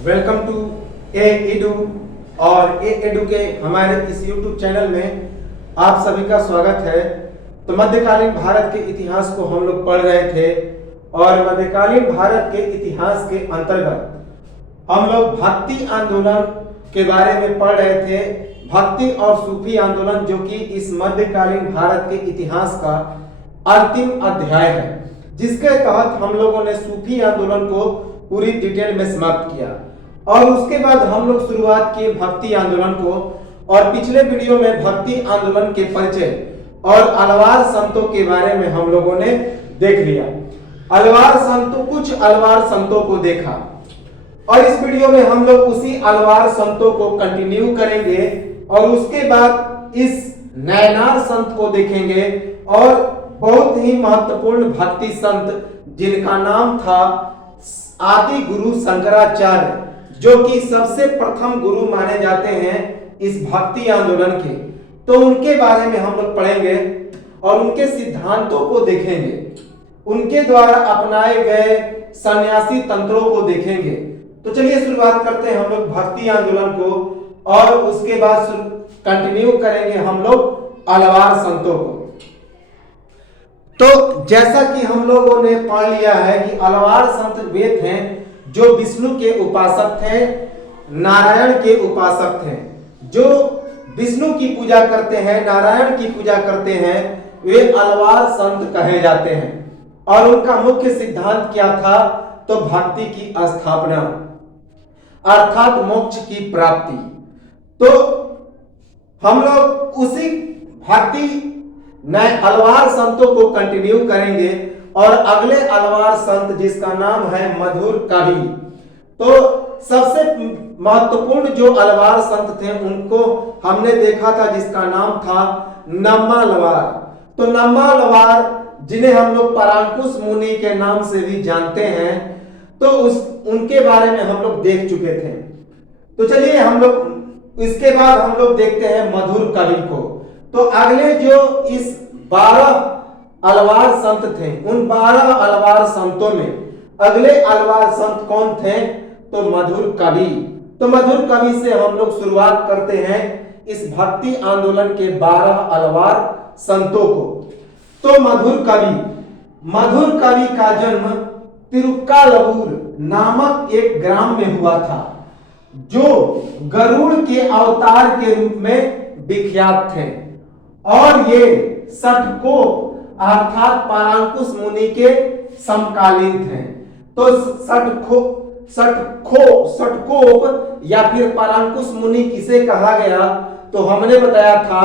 Welcome to A edu. और ए edu के हमारे इस यूट्यूब चैनल में आप सभी का स्वागत है। तो मध्यकालीन भारत के इतिहास को हम लोग पढ़ रहे थे और मध्यकालीन भारत के इतिहास के अंतर्गत हम लोग भक्ति आंदोलन के बारे में पढ़ रहे थे। भक्ति और सूफी आंदोलन जो कि इस मध्यकालीन भारत के इतिहास का अंतिम अध्याय है, जिसके तहत हम लोगों ने सूफी आंदोलन को पूरी डिटेल में समाप्त किया और उसके बाद हम लोग शुरुआत किए भक्ति आंदोलन को। और पिछले वीडियो में भक्ति आंदोलन के परिचय और अलवार संतों के बारे में हम लोगों ने देख लिया। कुछ अलवार संतों को देखा और इस वीडियो में हम लोग उसी अलवार संतों को कंटिन्यू करेंगे और उसके बाद इस नैनार संत को देखेंगे और बहुत ही महत्वपूर्ण भक्ति संत जिनका नाम था आदि गुरु शंकराचार्य, जो कि सबसे प्रथम गुरु माने जाते हैं इस भक्ति आंदोलन के। तो उनके बारे में हम लोग पढ़ेंगे और उनके सिद्धांतों को देखेंगे, उनके द्वारा अपनाए गए सन्यासी तंत्रों को देखेंगे। तो चलिए शुरुआत करते हैं हम लोग भक्ति आंदोलन को और उसके बाद कंटिन्यू करेंगे हम लोग अलवार संतों को। तो जैसा कि हम लोगों ने पढ़ लिया है कि अलवार संत वे थे जो विष्णु के उपासक थे, नारायण के उपासक थे, जो विष्णु की पूजा करते हैं, नारायण की पूजा करते हैं, वे अलवार संत कहे जाते हैं। और उनका मुख्य सिद्धांत क्या था? तो भक्ति की स्थापना अर्थात मोक्ष की प्राप्ति। तो हम लोग उसी भक्ति नए अलवार संतों को कंटिन्यू करेंगे और अगले अलवार संत जिसका नाम है मधुर कवि। तो सबसे महत्वपूर्ण जो अलवार संत थे उनको हमने देखा था, जिसका नाम था नम्मालवार। तो नम्मालवार जिन्हें हम लोग परांकुश मुनि के नाम से भी जानते हैं, तो उनके बारे में हम लोग देख चुके थे। तो चलिए हम लोग इसके बाद हम लोग देखते हैं मधुर कवि को। तो अगले जो इस 12 अलवार संत थे, उन 12 अलवार संतों में अगले अलवार संत कौन थे? तो मधुर कवि। तो मधुर कवि से हम लोग शुरुआत करते हैं इस भक्ति आंदोलन के 12 अलवार संतों को। तो मधुर कवि का जन्म तिरुक्कालबूर नामक एक ग्राम में हुआ था, जो गरुड़ के अवतार के रूप में विख्यात थे। और ये षटकोप अर्थात परांकुश मुनि के समकालीन थे। तो षटकोप या फिर परांकुश मुनि किसे कहा गया? तो हमने बताया था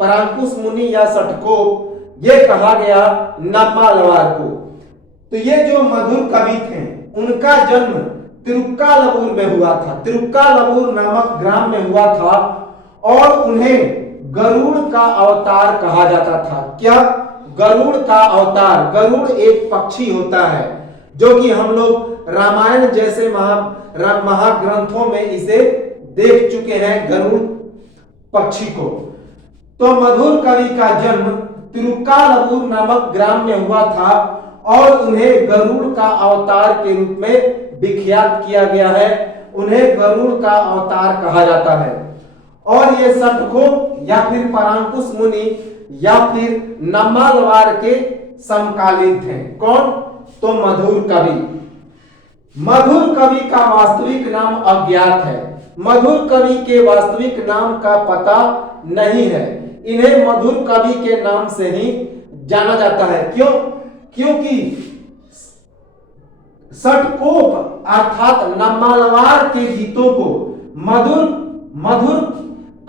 परांकुश मुनि या षटकोप ये कहा गया नम्मालवार को। तो ये जो मधुर कवि थे उनका जन्म तिरुक्कालबूर में हुआ था, तिरुक्कालबूर नामक ग्राम में हुआ था और उन्हें गरुड़ का अवतार कहा जाता था। क्या? गरुड़ का अवतार। गरुड़ एक पक्षी होता है जो कि हम लोग रामायण जैसे महाग्रंथों में इसे देख चुके हैं, गरुड़ पक्षी को। तो मधुर कवि का जन्म तिरुक्कालबूर नामक ग्राम में हुआ था और उन्हें गरुड़ का अवतार के रूप में विख्यात किया गया है। उन्हें गरुड़ का अवतार कहा जाता है। और ये षटकोप या फिर परांकुश मुनि या फिर नम्मालवार के समकालीन थे। कौन? तो मधुर कवि। मधुर कवि का वास्तविक नाम अज्ञात है। मधुर कवि के वास्तविक नाम का पता नहीं है। इन्हें मधुर कवि के नाम से ही जाना जाता है। क्यों? क्योंकि षटकोप अर्थात नम्मालवार के गीतों को मधुर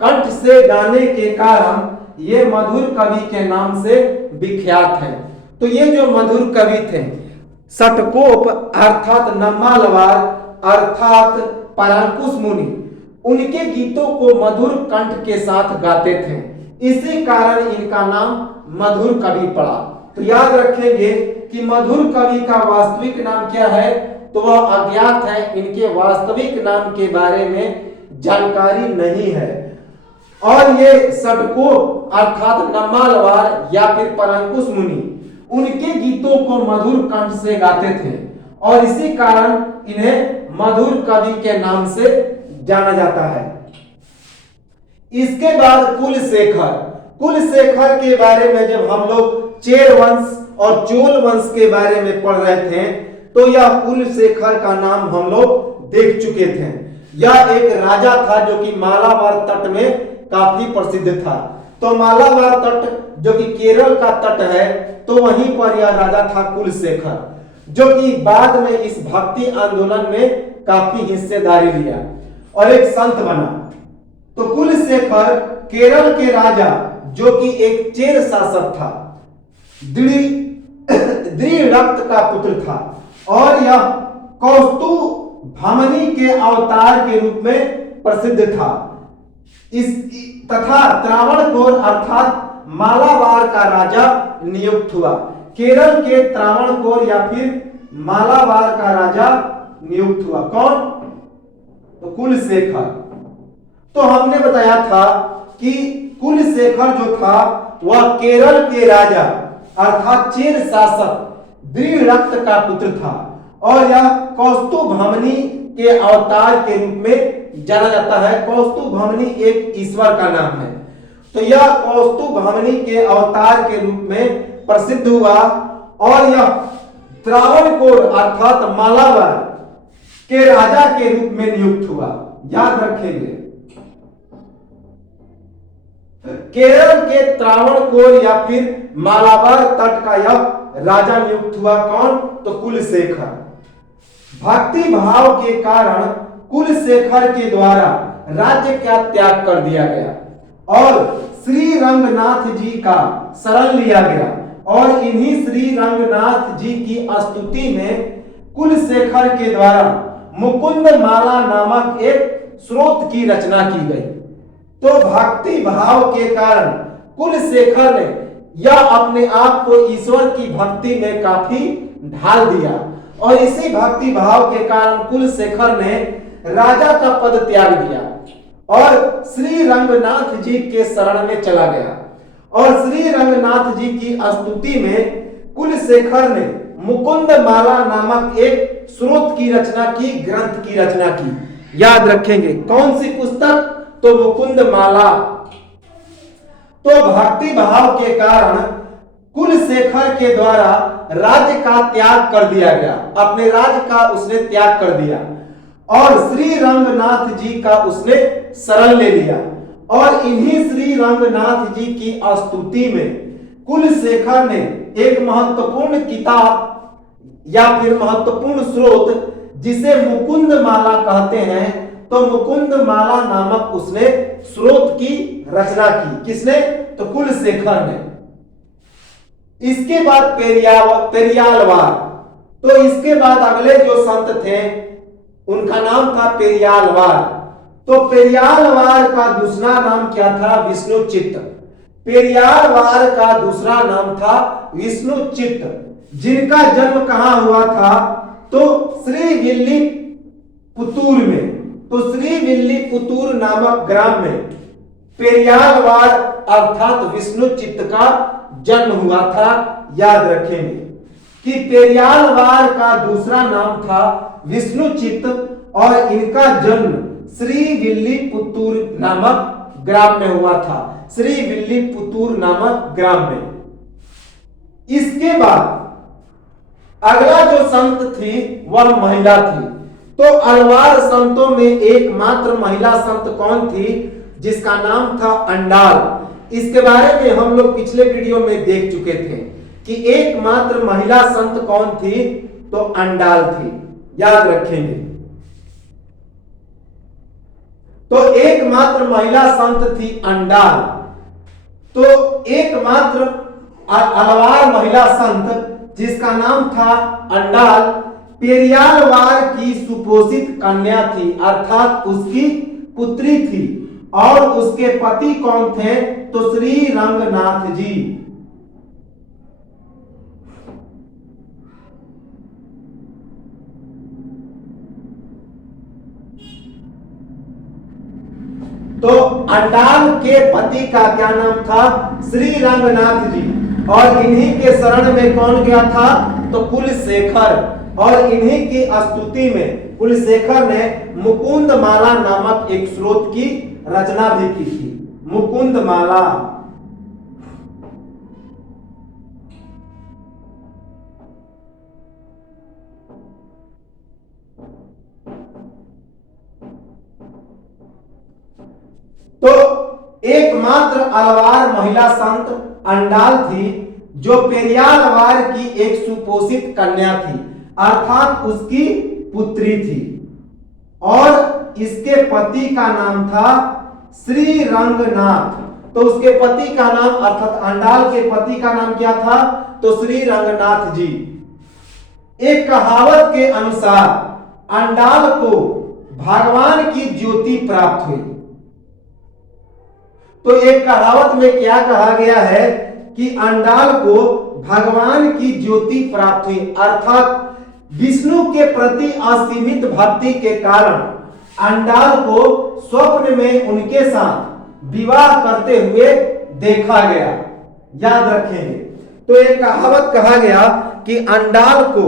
कंठ से गाने के कारण ये मधुर कवि के नाम से विख्यात हैं। तो ये जो मधुर कवि थे, षटकोप अर्थात नम्मालवार अर्थात परांकुश मुनि, उनके गीतों को मधुर कंठ के साथ गाते थे, इसी कारण इनका नाम मधुर कवि पड़ा। तो याद रखेंगे कि मधुर कवि का वास्तविक नाम क्या है? तो वह अज्ञात है। इनके वास्तविक नाम के बारे में जानकारी नहीं है। और ये षटकोप अर्थात नम्मालवार या फिर परांकुश मुनि उनके गीतों को मधुर कंठ से गाते थे और इसी कारण इन्हें मधुर कवि के नाम से जाना जाता है। इसके बाद कुलशेखर। कुलशेखर के बारे में जब हम लोग चेर वंश और चोल वंश के बारे में पढ़ रहे थे तो यह कुलशेखर का नाम हम लोग देख चुके थे। यह एक राजा था जो कि मालाबार तट में काफी प्रसिद्ध था। तो मालाबार तट जो कि केरल का तट है तो वहीं पर यह राजा था कुलशेखर, जो कि बाद में इस भक्ति आंदोलन में काफी हिस्सेदारी लिया और एक संत बना। तो कुलशेखर केरल के राजा जो कि एक चेर शासक था, दृढ़ रक्त का पुत्र था और यह कौस्तुभमणि के अवतार के रूप में प्रसिद्ध था। तथा त्रावणकोर अर्थात मालाबार का राजा नियुक्त हुआ। केरल के त्रावणकोर या फिर मालाबार का राजा नियुक्त हुआ। कौन? तो कुलशेखर। तो हमने बताया था कि कुलशेखर जो था वह केरल के राजा अर्थात चेर शासक दृढ़ रक्त का पुत्र था और यह कौस्तुभमणि के अवतार के रूप में जाना जाता है। कौस्तुभमणि एक ईश्वर का नाम है। तो यह कौस्तुभमणि के अवतार के रूप में प्रसिद्ध हुआ और यह त्रावणकोर अर्थात मालाबार के राजा के रूप में नियुक्त हुआ। याद रखेंगे, केरल के त्रावणकोर या फिर मालाबार तट का यह राजा नियुक्त हुआ। कौन? तो कुलशेखर। भक्ति भाव के कारण कुलशेखर के द्वारा राज्य का त्याग कर दिया गया और श्री रंगनाथ जी का शरण लिया गया और इन्हीं श्री रंगनाथ जी की स्तुति में कुलशेखर के द्वारा मुकुंद माला नामक एक स्रोत की रचना की गई। तो भक्ति भाव के कारण कुलशेखर ने यह अपने आप को ईश्वर की भक्ति में काफी ढाल दिया और इसी भक्ति भाव के कारण कुलशेखर ने राजा का पद त्याग दिया और श्री रंगनाथ जी के शरण में चला गया और श्री रंगनाथ जी की स्तुति में कुलशेखर ने मुकुंद माला नामक एक स्रोत की रचना की, ग्रंथ की रचना की। याद रखेंगे कौन सी पुस्तक? तो मुकुंद माला। तो भक्ति भाव के कारण कुलशेखर के द्वारा राज्य का त्याग कर दिया गया, अपने राज्य का उसने त्याग कर दिया और श्री रंगनाथ जी का उसने शरण ले लिया और इन्हीं श्री रंगनाथ जी की स्तुति में कुलशेखर ने एक महत्वपूर्ण किताब या फिर महत्वपूर्ण स्रोत जिसे मुकुंद माला कहते हैं, तो मुकुंद माला नामक उसने स्रोत की रचना की। किसने? तो कुलशेखर ने। इसके बाद पेरियालवार। तो इसके बाद अगले जो संत थे उनका नाम था पेरियालवार। तो पेरियालवार का दूसरा नाम क्या था? विष्णुचित्त। पेरियालवार का दूसरा नाम था विष्णुचित्त, जिनका जन्म कहां हुआ था? तो श्रीविल्लीपुतूर में। तो श्रीविल्लीपुतूर नामक ग्राम में पेरियालवार अर्थात विष्णुचित्त का जन्म हुआ था। याद रखेंगे कि पेरियालवार का दूसरा नाम था विष्णुचित्त और इनका जन्म श्रीविल्लीपुतूर नामक ग्राम में हुआ था। श्रीविल्लीपुतूर नामक ग्राम में। इसके बाद अगला जो संत थी वह महिला थी। तो अलवार संतों में एकमात्र महिला संत कौन थी? जिसका नाम था अंडाल। इसके बारे में हम लोग पिछले वीडियो में देख चुके थे कि एकमात्र महिला संत कौन थी? तो अंडाल थी। याद रखेंगे। तो एकमात्र महिला संत थी अंडाल। तो एकमात्र अलवार महिला संत जिसका नाम था अंडाल पेरियालवार की सुपोषित कन्या थी, अर्थात उसकी पुत्री थी और उसके पति कौन थे? तो श्री रंगनाथ जी। तो अंडाल के पति का क्या नाम था? श्री रंगनाथ जी। और इन्हीं के शरण में कौन गया था? तो कुलशेखर। और इन्हीं की स्तुति में कुलशेखर ने मुकुंदमाला नामक एक स्रोत की रचना भी की थी। मुकुंदमाला। तो एकमात्र अलवार महिला संत अंडाल थी जो पेरियालवार की एक सुपोषित कन्या थी, अर्थात उसकी पुत्री थी, और इसके पति का नाम था श्री रंगनाथ। तो उसके पति का नाम अर्थात अंडाल के पति का नाम क्या था? तो श्री रंगनाथ जी। एक कहावत के अनुसार अंडाल को भगवान की ज्योति प्राप्त हुई। तो एक कहावत में क्या कहा गया है कि अंडाल को भगवान की ज्योति प्राप्त हुई, अर्थात विष्णु के प्रति असीमित भक्ति के कारण अंडाल को स्वप्न में उनके साथ विवाह करते हुए देखा गया। याद रखेंगे। तो एक कहावत कहा गया कि अंडाल को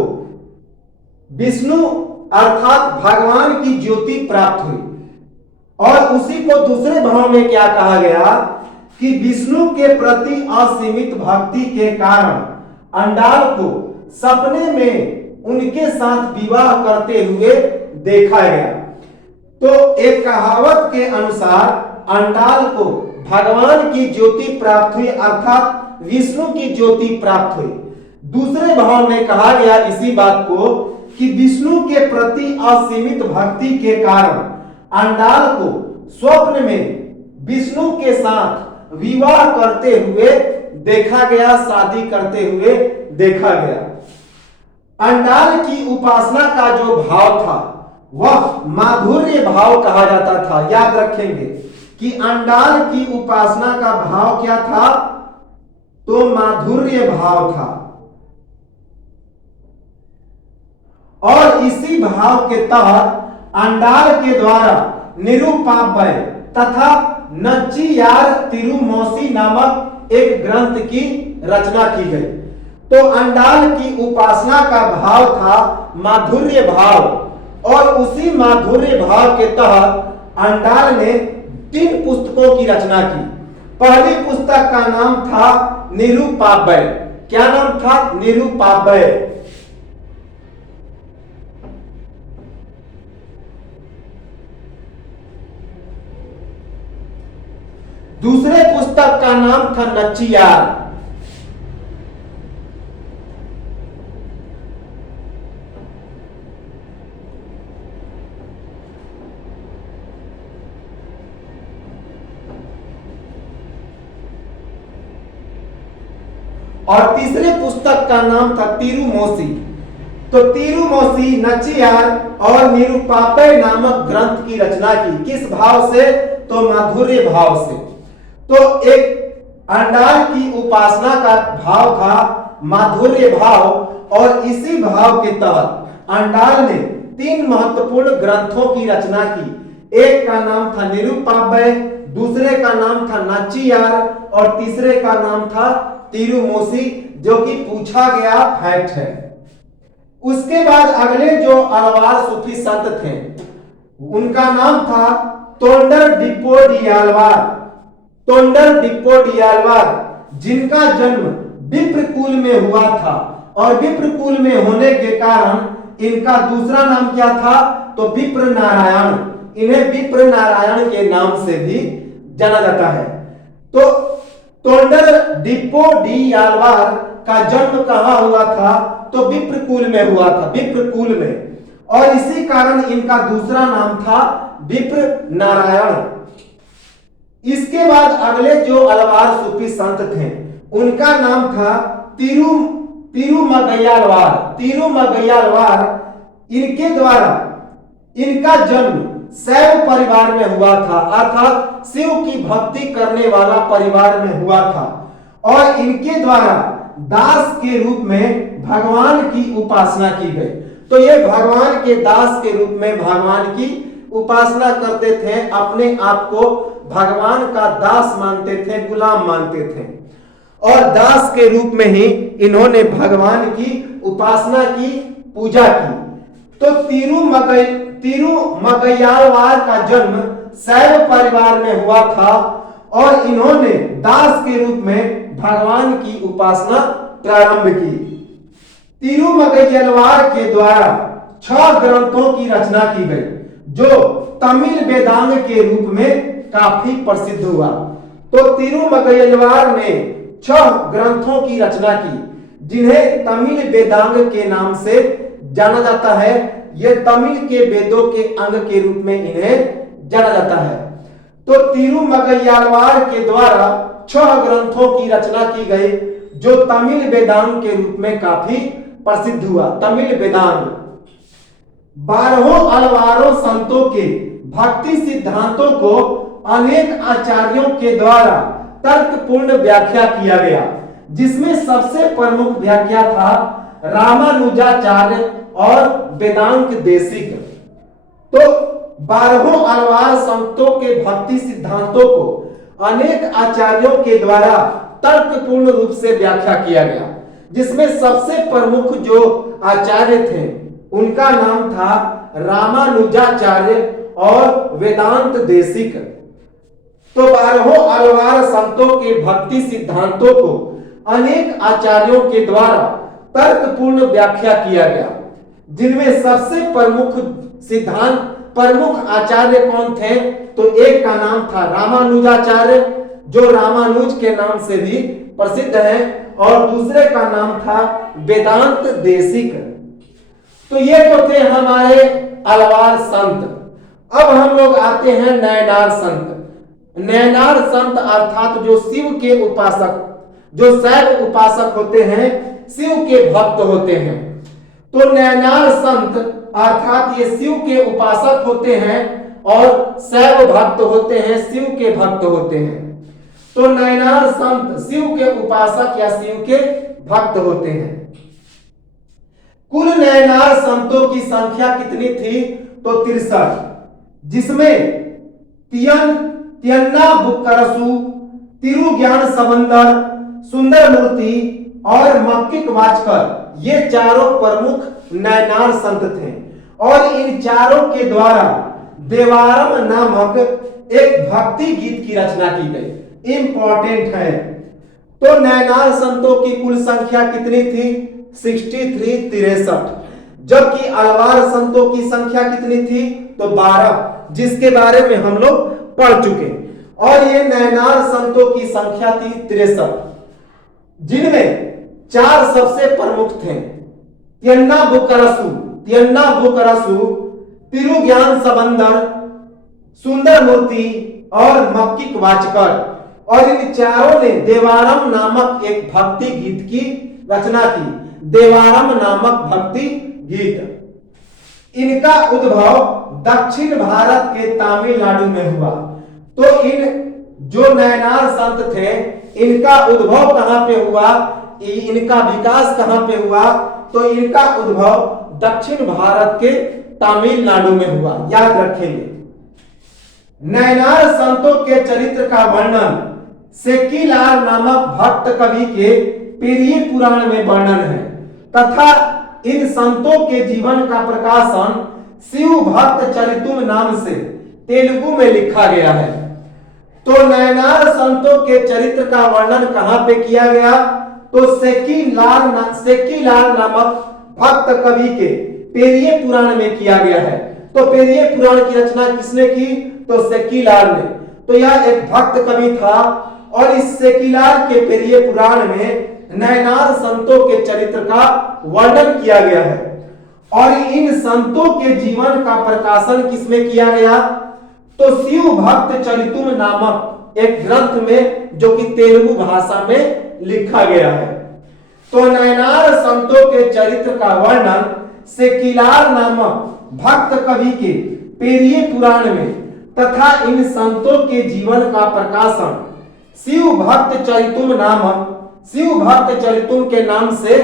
विष्णु अर्थात भगवान की ज्योति प्राप्त हुई, और उसी को दूसरे भाव में क्या कहा गया कि विष्णु के प्रति असीमित भक्ति के कारण अंडाल को सपने में उनके साथ विवाह करते हुए देखा गया। तो एक कहावत के अनुसार अंडाल को भगवान की ज्योति प्राप्त हुई, अर्थात विष्णु की ज्योति प्राप्त हुई। दूसरे भाव में कहा गया इसी बात को कि विष्णु के प्रति असीमित भक्ति के कारण अंडाल को स्वप्न में विष्णु के साथ विवाह करते हुए देखा गया, शादी करते हुए देखा गया। अंडाल की उपासना का जो भाव था वह माधुर्य भाव कहा जाता था। याद रखेंगे कि अंडाल की उपासना का भाव क्या था? तो माधुर्य भाव था, और इसी भाव के तहत अंडाल के द्वारा निरुपापय तथा नच्चियार तिरुमौसी नामक एक ग्रंथ की रचना की गई। तो अंडाल की उपासना का भाव था माधुर्य भाव, और उसी माधुर्य भाव के तहत अंडाल ने 3 पुस्तकों की रचना की। पहली पुस्तक का नाम था निरुपापय। क्या नाम था? निरुपापय। दूसरे पुस्तक का नाम था नच्चियार। और तीसरे पुस्तक का नाम था तिरुमौसी। तो तिरुमौसी, नच्चियार और निरुपापय नामक ग्रंथ की रचना की। किस भाव से? तो माधुर्य भाव से। तो एक अंडाल की उपासना का भाव था माधुर्य भाव, और इसी भाव के तहत अंडाल ने 3 महत्वपूर्ण ग्रंथों की रचना की। एक का नाम था निरुपापय, दूसरे का नाम था नच्चियार, और तीसरे का नाम था तिरुमौसी, जो कि पूछा गया फैक्ट है। उसके बाद अगले जो अलवार सूफी संत थे उनका नाम था तोंडर डिप्पोडियालवार। तोंडर डिप्पोडियालवार, जिनका जन्म विप्र कुल में हुआ था, और विप्र कुल में होने के कारण इनका दूसरा नाम क्या था? तो विप्र नारायण। इन्हें विप्र नारायण के नाम से भी जाना जाता है। तो तोंडर डिप्पोडियालवार का जन्म कहां हुआ था? तो विप्र कुल में हुआ था, विप्र कुल में, और इसी कारण इनका दूसरा नाम था विप्र नारायण। इसके बाद अगले जो अलवार सूफी संत थे उनका नाम था तिरुमगैयालवार। तिरुमगैयालवार, इनके द्वारा इनका जन्म शैव परिवार में हुआ था, अर्थात शिव की भक्ति करने वाला परिवार में हुआ था, और इनके द्वारा दास के रूप में भगवान की उपासना की गई। तो ये भगवान के दास के रूप में भगवान की उपासना करते थे, अपने आप को भगवान का दास मानते थे, गुलाम मानते थे, और दास के रूप में ही इन्होंने भगवान की उपासना की, पूजा की। तो तिरुमंगयालवार का जन्म शैव परिवार में हुआ था और इन्होंने दास के रूप में भगवान की उपासना प्रारंभ की। तिरुमंगयालवार के द्वारा 6 ग्रंथों की रचना की गई जो तमिल वेदांग के रूप में काफी प्रसिद्ध हुआ। तो तिरुमंगयालवार ने 6 ग्रंथों की रचना की जिन्हें तमिल वेदांग के नाम से जाना जाता है। ये तमिल के वेदों के अंग के रूप में इन्हें जाना जाता है। तो तिरुमंगयालवार के द्वारा 6 ग्रंथों की रचना की गई जो तमिल वेदांग के रूप में काफी प्रसिद्ध हुआ। तमिल वेदांग 12 अलवारों संतों के भक्ति सिद्धांतों को अनेक आचार्यों के द्वारा तर्कपूर्ण व्याख्या किया गया, जिसमें सबसे प्रमुख व्याख्या था रामानुजाचार्य और वेदांत देशिक। तो 12 अलवार संतों के भक्ति सिद्धांतों को अनेक आचार्यों के द्वारा तर्कपूर्ण रूप से व्याख्या किया गया, जिसमें सबसे प्रमुख जो आचार्य थे उनका नाम था रामानुजाचार्य और वेदांत देशिक। तो 12 अलवार संतों के भक्ति सिद्धांतों को अनेक आचार्यों के द्वारा तर्कपूर्ण व्याख्या किया गया, जिनमें सबसे प्रमुख आचार्य कौन थे? तो एक का नाम था रामानुजाचार्य जो रामानुज के नाम से भी प्रसिद्ध है और दूसरे का नाम था वेदांत देशिक। तो ये तो थे हमारे अलवार संत। अब हम लोग आते हैं नयनार संत। नयनार संत अर्थात जो शिव के उपासक, जो शैव उपासक होते हैं, शिव के भक्त होते हैं। तो नयनार संत अर्थात ये शिव के उपासक होते हैं और शैव भक्त होते हैं, शिव के भक्त होते हैं। तो नयनार संत शिव के उपासक या शिव के भक्त होते हैं। कुल नयनार संतों की संख्या कितनी थी? तो 63, जिसमें तियन्नाबुक्करसु, तिरुज्ञान संबंधर, सुंदर मूर्ति और मक्किक वाचकर ये चारों प्रमुख नयनार संत थे और इन चारों के द्वारा देवारम नामक एक भक्ति गीत की रचना की गई। इंपॉर्टेंट है। तो नयनार संतों की कुल संख्या कितनी थी? 63, जबकि अलवार संतों की संख्या कितनी थी? तो 12, जिसके बारे में हम लोग पढ़ चुके। और ये नयनार संतों की संख्या थी 63, जिनमें 4 सबसे प्रमुख थे। तियन्नाबुक्करसु, तिरुज्ञान संबंधर, सुंदर मूर्ति और मक्किक वाचकर। और इन चारों ने देवारम नामक एक भक्ति गीत की रचना की। देवारम नामक भक्ति गीत। इनका उद्भव दक्षिण भारत के तमिलनाडु में हुआ। तो इन जो नयनार संत थे इनका उद्भव कहां पे हुआ? इनका विकास कहां पे हुआ? तो इनका उद्भव दक्षिण भारत के तमिलनाडु में हुआ। याद रखेंगे। नयनार संतों के चरित्र का वर्णन सेक्किलार नामक भक्त कवि के पेरिये पुराण में वर्णन है तथा इन संतों के जीवन का प्रकाशन शिव भक्त चरितुम नाम से तेलुगु में लिखा गया है। तो नयनार संतों के चरित्र का वर्णन कहां पे किया गया? तो सेक्किलार नामक भक्त कवि के पेरिये पुराण में किया गया है। तो पेरिये पुराण की रचना किसने की? तो सेक्किलार ने। तो यह एक भक्त कवि था और इस सेक्किलार के पेरिये पुराण में नयनार संतों के चरित्र का वर्णन किया गया है। और इन संतों के जीवन का प्रकाशन किसमें किया गया? तो शिव भक्त चरितुम नामक एक ग्रंथ में, जो कि तेलुगु भाषा में लिखा गया है। तो नयनार संतों के चरित्र का वर्णन सेक्किलार नामक भक्त कवि के पेरिये पुराण में तथा इन संतों के जीवन का प्रकाशन शिव भक्त चरितुम के नाम से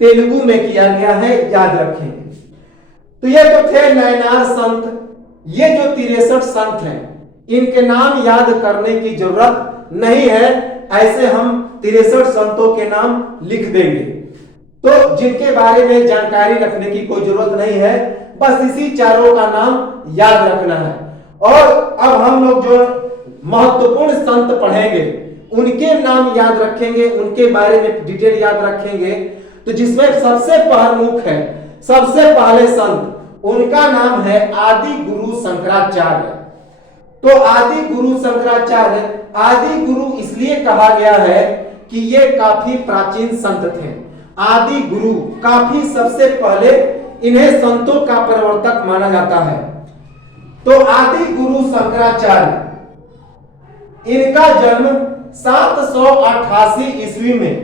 तेलुगु में किया गया है। याद रखेंगे। तो ये तो थे नयनार संत। ये जो 63 संत हैं इनके नाम याद करने की जरूरत नहीं है। ऐसे हम 63 संतों के नाम लिख देंगे। तो जिनके बारे में जानकारी रखने की कोई जरूरत नहीं है, बस इसी चारों का नाम याद रखना है। और अब हम लोग जो महत्वपूर्ण संत पढ़ेंगे उनके नाम याद रखेंगे, उनके बारे में डिटेल याद रखेंगे। तो जिसमें सबसे प्रमुख है, सबसे पहले संत, उनका नाम है आदि गुरु शंकराचार्य। तो आदि गुरु शंकराचार्य, आदि गुरु इसलिए कहा गया है कि ये काफी प्राचीन संत थे। आदि गुरु, काफी सबसे पहले इन्हें संतों का प्रवर्तक माना जाता है। तो आदि गुरु शंकराचार्य, इनका जन्म 788 ईस्वी में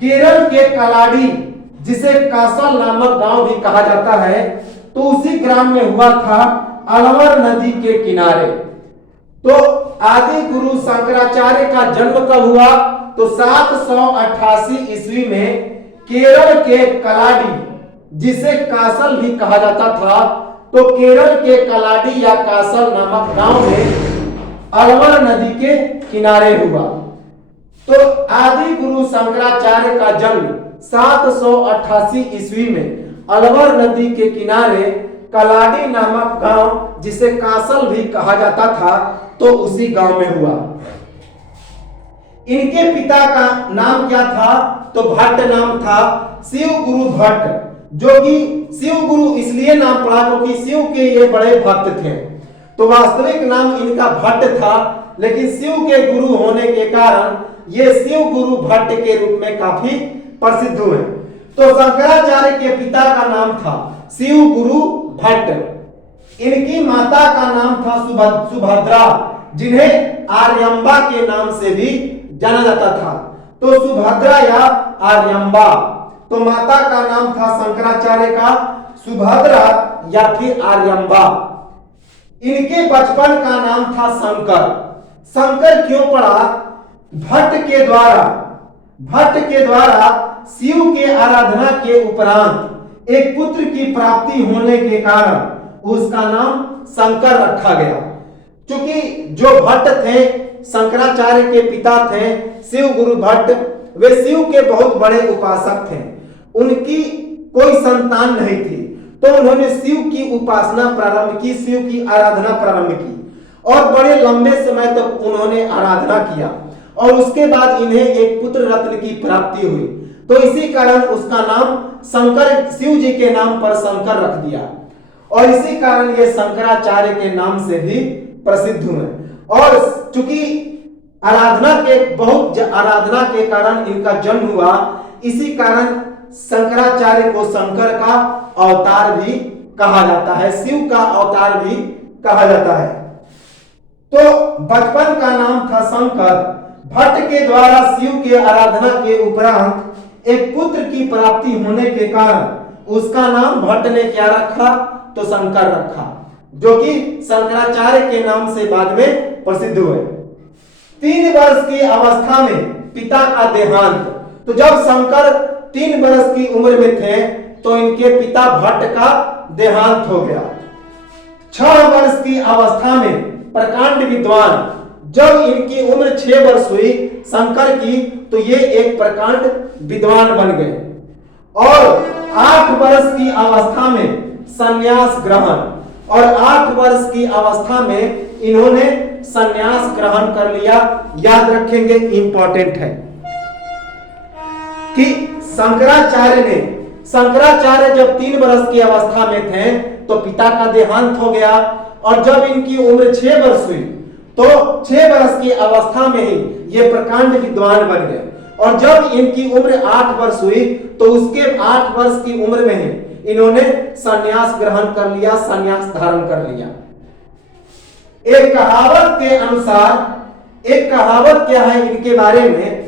केरल के कलाडी, जिसे कासल नामक गांव भी कहा जाता है, तो उसी ग्राम में हुआ था, अलवर नदी के किनारे। तो आदि गुरु शंकराचार्य का जन्म कब हुआ? तो 788 ईस्वी में केरल के कलाडी, जिसे कासल भी कहा जाता था, तो केरल के कलाडी या कासल नामक गांव में अलवर नदी के किनारे हुआ। तो आदि गुरु शंकराचार्य का जन्म 788 ईस्वी में अलवर नदी के किनारे कलाडी नामक गांव, जिसे कासल भी कहा जाता था, तो उसी गांव में हुआ। इनके पिता का नाम क्या था? तो भट्ट नाम था, शिव गुरु भट्ट, जो कि शिव गुरु इसलिए नाम पड़ा क्योंकि शिव के ये बड़े भक्त थे। तो वास्तविक नाम इनका भट्ट था, लेकिन शिव के गुरु होने के कारण ये शिव गुरु भट्ट के रूप में काफी प्रसिद्ध हुए। तो शंकराचार्य के पिता का नाम था शिव गुरु भट्ट। इनकी माता का नाम था सुभद्रा, जिन्हें आर्यम्बा के नाम से भी जाना जाता था। तो सुभद्रा या आर्यम्बा, तो माता का नाम था शंकराचार्य का सुभद्रा या फिर आर्यम्बा। इनके बचपन का नाम था शंकर। शंकर क्यों पड़ा? भट्ट के द्वारा शिव के आराधना के उपरांत एक पुत्र की प्राप्ति होने के कारण उसका नाम शंकर रखा गया। क्योंकि जो भट्ट थे, शंकराचार्य के पिता थे शिव गुरु भट्ट, वे शिव के बहुत बड़े उपासक थे। उनकी कोई संतान नहीं थी, तो उन्होंने शिव की उपासना प्रारंभ की, शिव की आराधना प्रारंभ की और बड़े लंबे समय तक उन्होंने आराधना किया। और उसके बाद इन्हें एक पुत्र रत्न की प्राप्ति हुई, तो इसी कारण उसका नाम शंकर, शिव जी के नाम पर शंकर रख दिया और इसी कारण ये शंकराचार्य के नाम से भी प्रसिद्ध हुए। और चूंकि आराधना के कारण इनका जन्म हुआ, इसी कारण शंकराचार्य को शंकर का अवतार भी कहा जाता है, शिव का अवतार भी कहा जाता है। तो बचपन का नाम था शंकर। भट्ट के द्वारा शिव के आराधना के उपरांत एक पुत्र की प्राप्ति होने के कारण उसका नाम भट्ट ने क्या रखा? तो शंकर रखा, जो कि शंकराचार्य के नाम से बाद में प्रसिद्ध हुए। 3 वर्ष की अवस्था में पिता का देहांत। तो जब शंकर 3 वर्ष की उम्र में थे तो इनके पिता भट्ट का देहांत हो गया। 6 वर्ष की अवस्था में प्रकांड विद्वान, जब इनकी उम्र 6 वर्ष हुई शंकर की, तो ये एक प्रकांड विद्वान बन गए। और 8 वर्ष की अवस्था में संन्यास ग्रहण, और 8 वर्ष की अवस्था में इन्होंने संन्यास ग्रहण कर लिया। याद रखेंगे, इंपॉर्टेंट है कि शंकराचार्य जब 3 वर्ष की अवस्था में थे तो पिता का देहांत हो गया, और जब इनकी उम्र 6 वर्ष हुई तो 6 वर्ष की अवस्था में ही ये प्रकांड विद्वान बन गए। और जब इनकी उम्र 8 वर्ष हुई तो उसके 8 वर्ष की उम्र में ही इन्होंने संन्यास ग्रहण कर लिया, संन्यास धारण कर लिया। एक कहावत क्या है इनके बारे में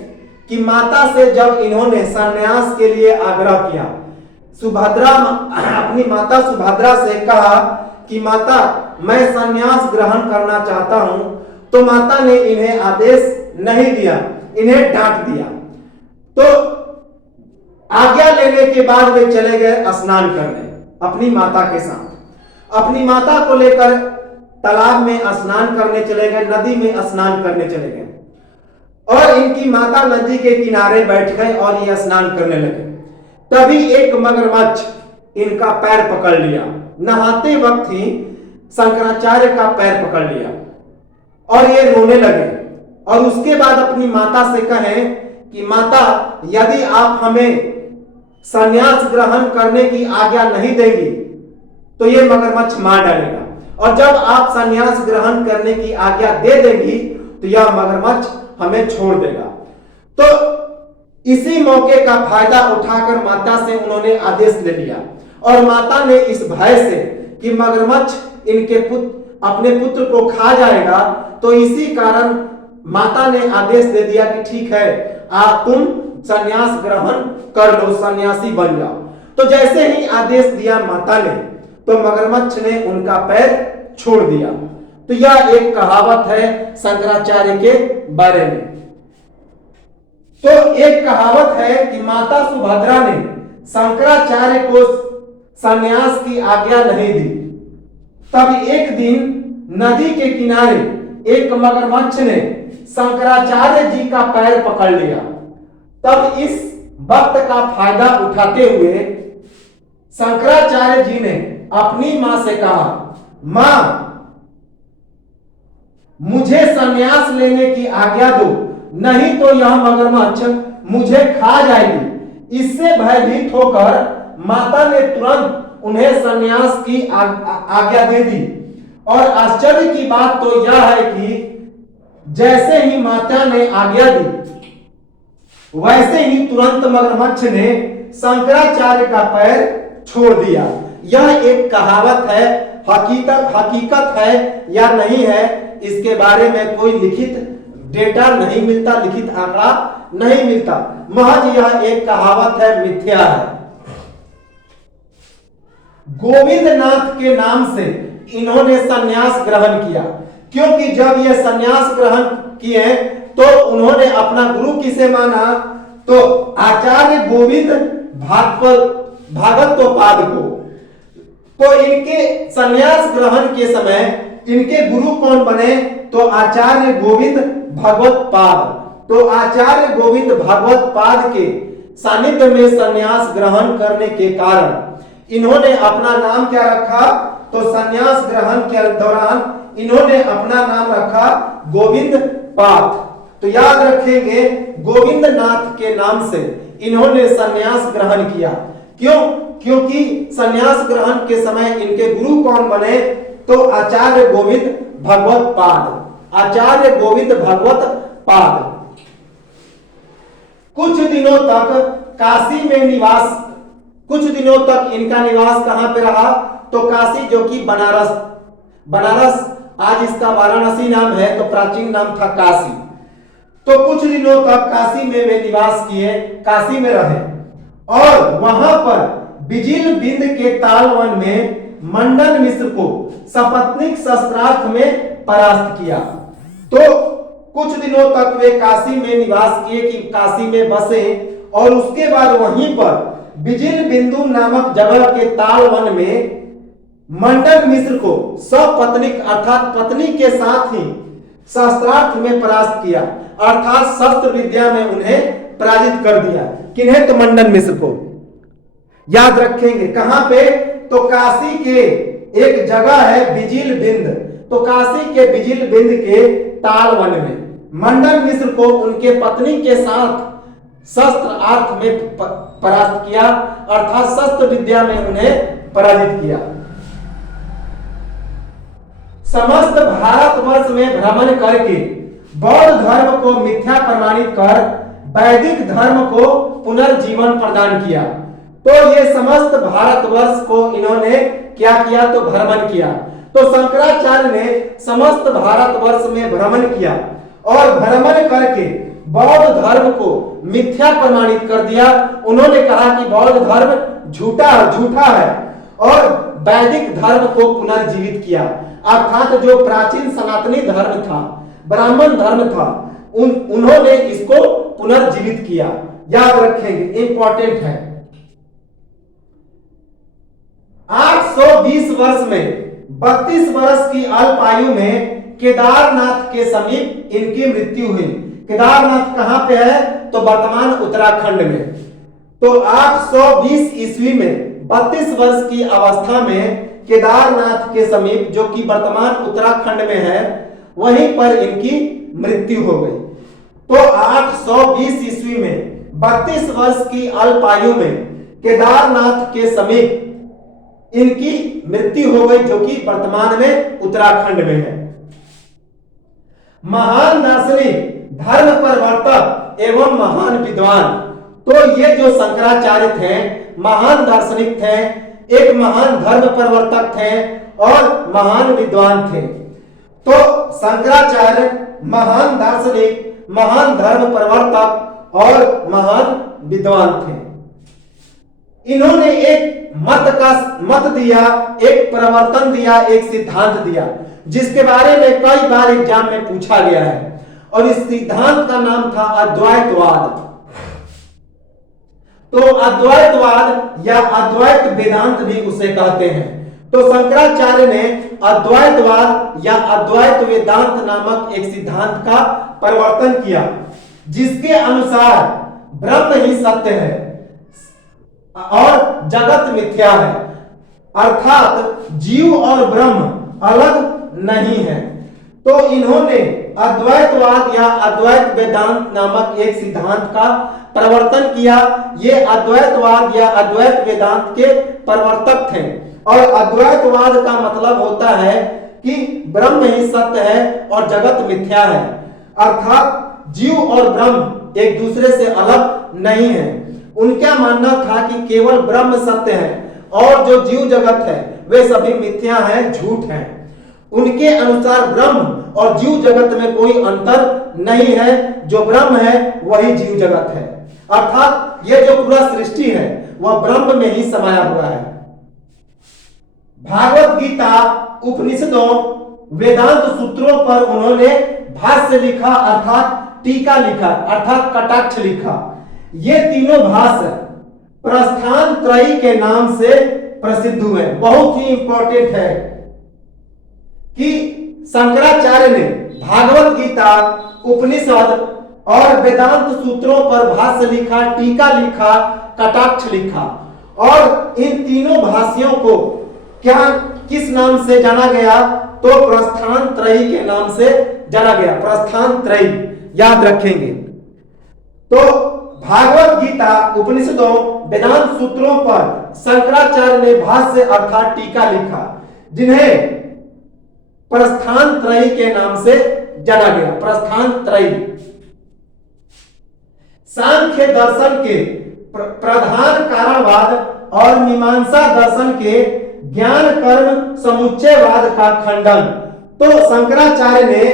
कि माता से जब इन्होंने संन्यास के लिए आग्रह किया, अपनी माता सुभद्रा से कहा कि माता मैं संन्यास ग्रहण करना चाहता हूं, तो माता ने इन्हें आदेश नहीं दिया, इन्हें डांट दिया। तो आज्ञा लेने के बाद वे चले गए स्नान करने अपनी माता के साथ। अपनी माता को लेकर तालाब में स्नान करने चले गए, नदी में स्नान करने चले गए, और इनकी माता नदी के किनारे बैठ गए और ये स्नान करने लगे। तभी एक मगरमच्छ इनका पैर पकड़ लिया नहाते वक्त ही शंकराचार्य का पैर पकड़ लिया और ये रोने लगे और उसके बाद अपनी माता से कहें कि माता, यदि आप हमें संन्यास ग्रहण करने की आज्ञा नहीं देंगी तो ये मगरमच्छ मार डालेगा, और जब आप संन्यास ग्रहण करने की आज्ञा दे देंगी तो यह मगरमच्छ हमें छोड़ देगा। तो इसी मौके का फायदा उठाकर माता से उन्होंने आदेश ले लिया, और माता ने इस भय से कि मगरमच्छ इनके अपने पुत्र को खा जाएगा, तो इसी कारण माता ने आदेश दे दिया कि ठीक है, आप तुम संन्यास ग्रहण कर लो, सन्यासी बन जाओ। तो जैसे ही आदेश दिया माता ने, तो मगरमच्छ ने उनका पैर छोड़ दिया। तो यह एक कहावत है शंकराचार्य के बारे में। तो एक कहावत है कि माता सुभद्रा ने शंकराचार्य को संन्यास की आज्ञा नहीं दी। तब एक दिन नदी के किनारे एक मगरमच्छ ने शंकराचार्य जी का पैर पकड़ लिया। तब इस वक्त का फायदा उठाते हुए शंकराचार्य जी ने अपनी मां से कहा, मां, मुझे संन्यास लेने की आज्ञा दो, नहीं तो यह मगरमच्छ मुझे खा जाएगी। इससे भयभीत होकर माता ने तुरंत उन्हें संन्यास की आज्ञा दे दी। और आश्चर्य की बात तो यह है कि जैसे ही माता ने आज्ञा दी, वैसे ही तुरंत मगरमच्छ ने शंकराचार्य का पैर छोड़ दिया। यह एक कहावत है, हकीकत है या नहीं है, इसके बारे में कोई लिखित डेटा नहीं मिलता, लिखित आंकड़ा नहीं मिलता, महज यह एक कहावत है, मिथ्या है। गोविंद नाथ के नाम से इन्होंने संन्यास ग्रहण किया, क्योंकि जब ये संन्यास ग्रहण किए तो उन्होंने अपना गुरु किसे माना, तो आचार्य गोविंद भागवतोपाद को। तो इनके संन्यास ग्रहण के समय इनके गुरु कौन बने, तो आचार्य गोविंद भागवतपाद। तो आचार्य गोविंद भागवतपाद के सानिध्य में संन्यास ग्रहण करने के कारण इन्होंने अपना नाम क्या रखा, तो संन्यास ग्रहण के दौरान इन्होंने अपना नाम रखा गोविंद पाद। तो याद रखेंगे, गोविंद नाथ के नाम से इन्होंने संन्यास ग्रहण किया। क्यों? क्योंकि संन्यास ग्रहण के समय इनके गुरु कौन बने, तो आचार्य गोविंद भगवतपाद। आचार्य गोविंद भगवतपाद कुछ दिनों तक काशी में निवास, कुछ दिनों तक इनका निवास कहां पे रहा, तो काशी, जो कि बनारस आज इसका वाराणसी नाम है, तो प्राचीन नाम था काशी। तो कुछ दिनों तक काशी में वे निवास किए, काशी में रहे, और वहां पर बिजिल बिंद के तालवन में मंडन मिश्र को सपत्नीक शस्त्रार्थ में परास्त किया। तो कुछ दिनों तक वे काशी में निवास किए, कि काशी में बसे, और उसके बाद वहीं पर बिजिल बिंदु नामक जगह के तालवन में मंडन मिश्र को सपत्नीक अर्थात पत्नी के साथ ही शस्त्रार्थ में परास्त किया, अर्थात शस्त्र विद्या में उन्हें पराजित कर दिया। किन्हें? तो मंडन मिश्र को। याद रखेंगे कहां पे, तो काशी के एक जगह है बिजिल बिंद, तो काशी के बिजिल बिंद के तालवन में मंडन मिश्र को उनके पत्नी के साथ शस्त्र अर्थ में परास्त किया, अर्थात शस्त्र विद्या में उन्हें पराजित किया। समस्त भारतवर्ष में भ्रमण करके बौद्ध धर्म को मिथ्या प्रमाणित कर वैदिक धर्म को पुनर्जीवन प्रदान किया। तो ये समस्त भारतवर्ष को इन्होंने क्या किया, तो भ्रमण किया। तो शंकराचार्य ने समस्त भारतवर्ष में भ्रमण किया और भ्रमण करके बौद्ध धर्म को मिथ्या प्रमाणित कर दिया। उन्होंने कहा कि बौद्ध धर्म झूठा है और वैदिक धर्म को पुनर्जीवित किया, अर्थात जो प्राचीन सनातनी धर्म था, ब्राह्मण धर्म था, उन्होंने इसको पुनर्जीवित किया। याद रखेंगे, इंपॉर्टेंट है। 820 वर्ष में 32 वर्ष की अल्प आयु में केदारनाथ के समीप इनकी मृत्यु हुई। केदारनाथ कहां पे है, तो वर्तमान उत्तराखंड में। तो 820 ईस्वी में 32 वर्ष की अवस्था में केदारनाथ के समीप, जो कि वर्तमान उत्तराखंड में है, वहीं पर इनकी मृत्यु हो गई। तो 820 ईस्वी में 32 वर्ष की अल्पायु में केदारनाथ के समीप इनकी मृत्यु हो गई, जो कि वर्तमान में उत्तराखंड में है। महान दार्शनिक, धर्म परिवर्तक एवं महान विद्वान। तो ये जो शंकराचार्य थे, महान दार्शनिक थे, एक महान धर्म परिवर्तक थे और महान विद्वान थे। तो शंकराचार्य महान दार्शनिक, महान धर्म परिवर्तक और महान विद्वान थे। इन्होंने एक मत दिया, एक प्रवर्तन दिया, एक सिद्धांत दिया, जिसके बारे में कई बार एग्जाम में पूछा गया है, और इस सिद्धांत का नाम था अद्वैतवाद। तो अद्वैतवाद या अद्वैत वेदांत भी उसे कहते हैं। तो शंकराचार्य ने अद्वैतवाद या अद्वैत वेदांत नामक एक सिद्धांत का परिवर्तन किया, जिसके अनुसार ब्रह्म ही सत्य है और जगत मिथ्या है, अर्थात जीव और ब्रह्म अलग नहीं है। तो इन्होंने अद्वैतवाद या अद्वैत वेदांत नामक एक सिद्धांत का प्रवर्तन किया। ये अद्वैतवाद या अद्वैत वेदांत के प्रवर्तक थे, और अद्वैतवाद का मतलब होता है कि ब्रह्म ही सत्य है और जगत मिथ्या है, अर्थात जीव और ब्रह्म एक दूसरे से अलग नहीं है। उनका मानना था कि केवल ब्रह्म सत्य है और जो जीव जगत है वे सभी मिथ्या है, झूठ है। उनके अनुसार ब्रह्म और जीव जगत में कोई अंतर नहीं है, जो ब्रह्म है वही जीव जगत है, अर्थात ये जो पूरा सृष्टि है वह ब्रह्म में ही समाया हुआ है। भागवत गीता, उपनिषदों, वेदांत सूत्रों पर उन्होंने भाष्य लिखा, अर्थात टीका लिखा, अर्थात कटाक्ष लिखा। ये तीनों भाष्य प्रस्थान त्रयी के नाम से प्रसिद्ध हुए। बहुत ही इंपॉर्टेंट है कि शंकराचार्य ने भागवत गीता, उपनिषद और वेदांत सूत्रों पर भाष्य लिखा, टीका लिखा, कटाक्ष लिखा, और इन तीनों भाष्यों को क्या किस नाम से जाना गया? तो प्रस्थान त्रयी के नाम से जाना गया। प्रस्थान त्रयी याद रखेंगे। तो भागवत गीता, उपनिषदों, वेदांत सूत्रों पर शंकराचार्य ने भाष्य अर्थात टीका लिखा, जिन्हें प्रस्थान त्रयी के नाम से जाना गया। प्रस्थान त्रयी सांख्य दर्शन के प्रधान कारणवाद और मीमांसा दर्शन के ज्ञान कर्म समुच्चयवाद का खंडन। तो शंकराचार्य ने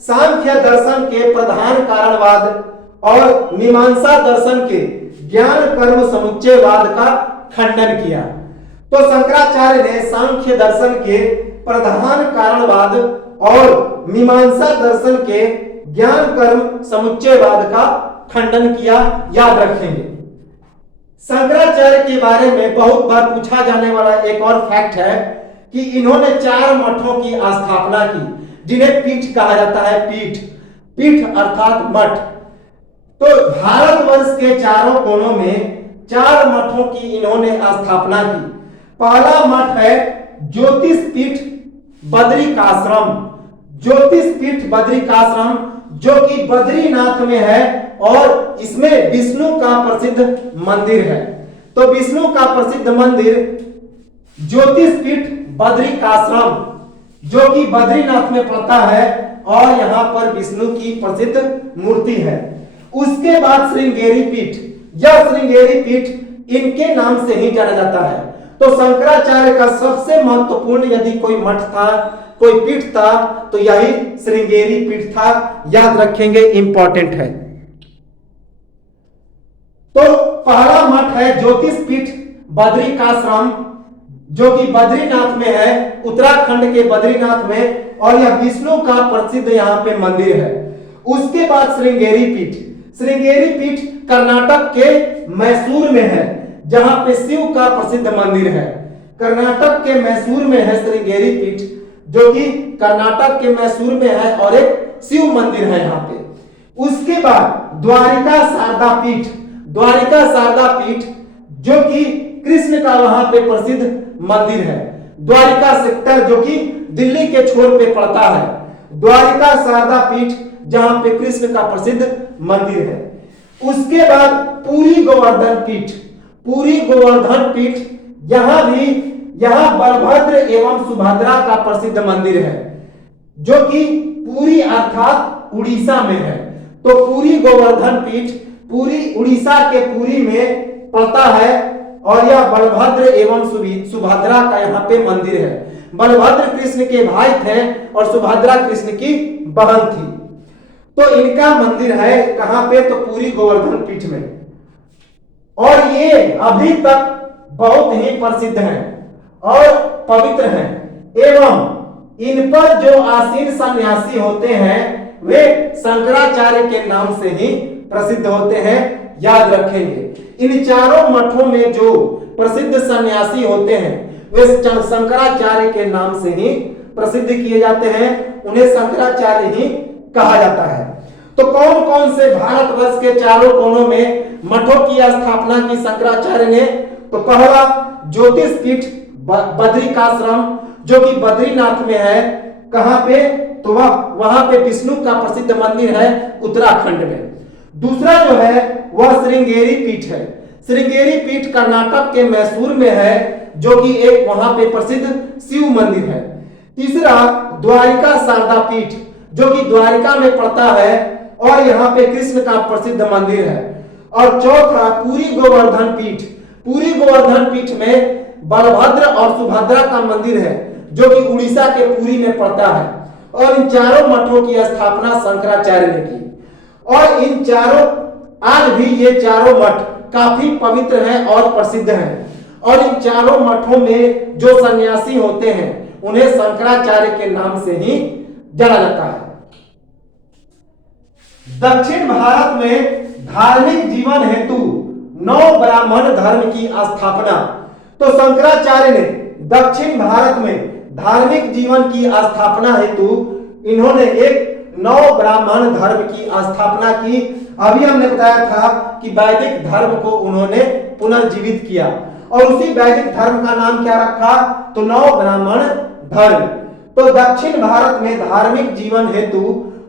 सांख्य दर्शन के प्रधान कारणवाद और मीमांसा दर्शन के ज्ञान कर्म समुच्चयवाद का खंडन किया। तो शंकराचार्य ने सांख्य दर्शन के प्रधान कारणवाद और मीमांसा दर्शन के ज्ञान कर्म समुच्चयवाद का खंडन किया, याद रखेंगे। शंकराचार्य के बारे में बहुत बार पूछा जाने वाला एक और फैक्ट है कि इन्होंने 4 मठों की स्थापना की, जिन्हें पीठ कहा जाता है। पीठ, पीठ अर्थात मठ। तो भारतवर्ष के चारों कोनों में 4 मठों की इन्होंने स्थापना की। पहला मठ है ज्योतिष पीठ बद्रिकाश्रम। ज्योतिष पीठ बद्रिकाश्रम, जो कि बद्रीनाथ में है, और इसमें विष्णु का प्रसिद्ध मंदिर है। तो विष्णु का प्रसिद्ध मंदिर ज्योतिष पीठ बद्रिकाश्रम, जो कि बद्रीनाथ में पड़ता है, और यहाँ पर विष्णु की प्रसिद्ध मूर्ति है। उसके बाद श्रृंगेरी पीठ, यह श्रृंगेरी पीठ इनके नाम से ही जाना जाता है। तो शंकराचार्य का सबसे महत्वपूर्ण यदि कोई मठ था, कोई पीठ था, तो यही श्रृंगेरी पीठ था, याद रखेंगे, इंपॉर्टेंट है। तो पहला मठ है ज्योतिष पीठ बद्रिकाश्रम, जो कि बद्रीनाथ में है, उत्तराखंड के बद्रीनाथ में, और यह विष्णु का प्रसिद्ध यहाँ पे मंदिर है। उसके बाद श्रृंगेरी पीठ। श्रृंगेरी पीठ कर्नाटक के मैसूर में है, जहां पे शिव का प्रसिद्ध मंदिर है। कर्नाटक के मैसूर में है श्रृंगेरी पीठ, जो कि कर्नाटक के मैसूर में है, और एक शिव मंदिर है यहाँ पे। उसके बाद द्वारिका शारदा पीठ। द्वारिका शारदा पीठ, जो कि कृष्ण का वहां पे प्रसिद्ध मंदिर है। द्वारिका सेक्टर जो कि दिल्ली के छोर पे पड़ता है। द्वारिका शारदा पीठ जहां पे कृष्ण का प्रसिद्ध मंदिर है। उसके बाद पुरी गोवर्धन पीठ, पुरी गोवर्धन पीठ यहां बलभद्र एवं सुभद्रा का प्रसिद्ध मंदिर है जो कि पुरी अर्थात उड़ीसा में है। तो पुरी गोवर्धन पीठ पुरी उड़ीसा के पुरी में पड़ता है और यह बलभद्र एवं सुभद्रा का यहाँ पे मंदिर है। बलभद्र कृष्ण के भाई थे और सुभद्रा कृष्ण की बहन थी। तो इनका मंदिर है कहां पे, तो पुरी गोवर्धन पीठ में। और ये अभी तक बहुत ही प्रसिद्ध हैं और पवित्र हैं एवं इन पर जो आसीन सन्यासी होते हैं वे शंकराचार्य के नाम से ही प्रसिद्ध होते हैं, याद रखेंगे। इन चारों मठों में जो प्रसिद्ध सन्यासी होते हैं वे शंकराचार्य के नाम से ही प्रसिद्ध किए जाते हैं, उन्हें शंकराचार्य ही कहा जाता है। तो कौन कौन से भारतवर्ष के चारों कोनों में मठों की स्थापना की शंकराचार्य ने, तो पहला ज्योतिष पीठ बद्रिकाश्रम जो कि बद्रीनाथ में है। कहां पे, तो वहां पे विष्णु का प्रसिद्ध मंदिर है उत्तराखंड में। दूसरा जो है वह श्रृंगेरी पीठ है। श्रृंगेरी पीठ कर्नाटक के मैसूर में है जो कि एक वहां पे प्रसिद्ध शिव मंदिर है। तीसरा द्वारिका शारदा पीठ जो कि द्वारिका में पड़ता है और यहाँ पे कृष्ण का प्रसिद्ध मंदिर है। और चौथा पुरी गोवर्धन पीठ, पुरी गोवर्धन पीठ में बलभद्र और सुभद्रा का मंदिर है जो कि उड़ीसा के पुरी में पड़ता है। और इन चारों मठों की स्थापना शंकराचार्य ने की। और इन चारों, आज भी ये चारों मठ काफी पवित्र हैं और प्रसिद्ध हैं। और इन चारों मठों में जो सन्यासी होते हैं उन्हें शंकराचार्य के नाम से ही जाना जाता है। दक्षिण भारत में धार्मिक जीवन हेतु 9 ब्राह्मण धर्म की स्थापना। तो शंकराचार्य ने दक्षिण भारत में धार्मिक जीवन की स्थापना हेतु इन्होंने एक 9 ब्राह्मण धर्म की स्थापना की। अभी हमने बताया था कि वैदिक धर्म को उन्होंने पुनर्जीवित किया और उसी वैदिक धर्म का नाम क्या रखा, तो 9 ब्राह्मण धर्म। तो दक्षिण भारत में धार्मिक जीवन हेतु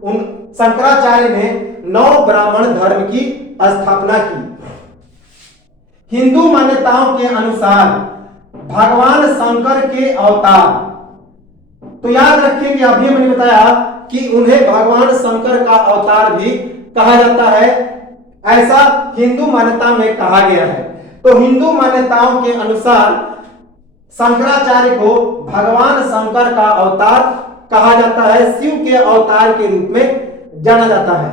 उन शंकराचार्य ने 9 ब्राह्मण धर्म की स्थापना की। हिंदू मान्यताओं के अनुसार भगवान शंकर के अवतार, तो याद रखेंगे अभी मैंने बताया कि उन्हें भगवान शंकर का अवतार भी कहा जाता है, ऐसा हिंदू मान्यता में कहा गया है। तो हिंदू मान्यताओं के अनुसार शंकराचार्य को भगवान शंकर का अवतार कहा जाता है, शिव के अवतार के रूप में जाना जाता है।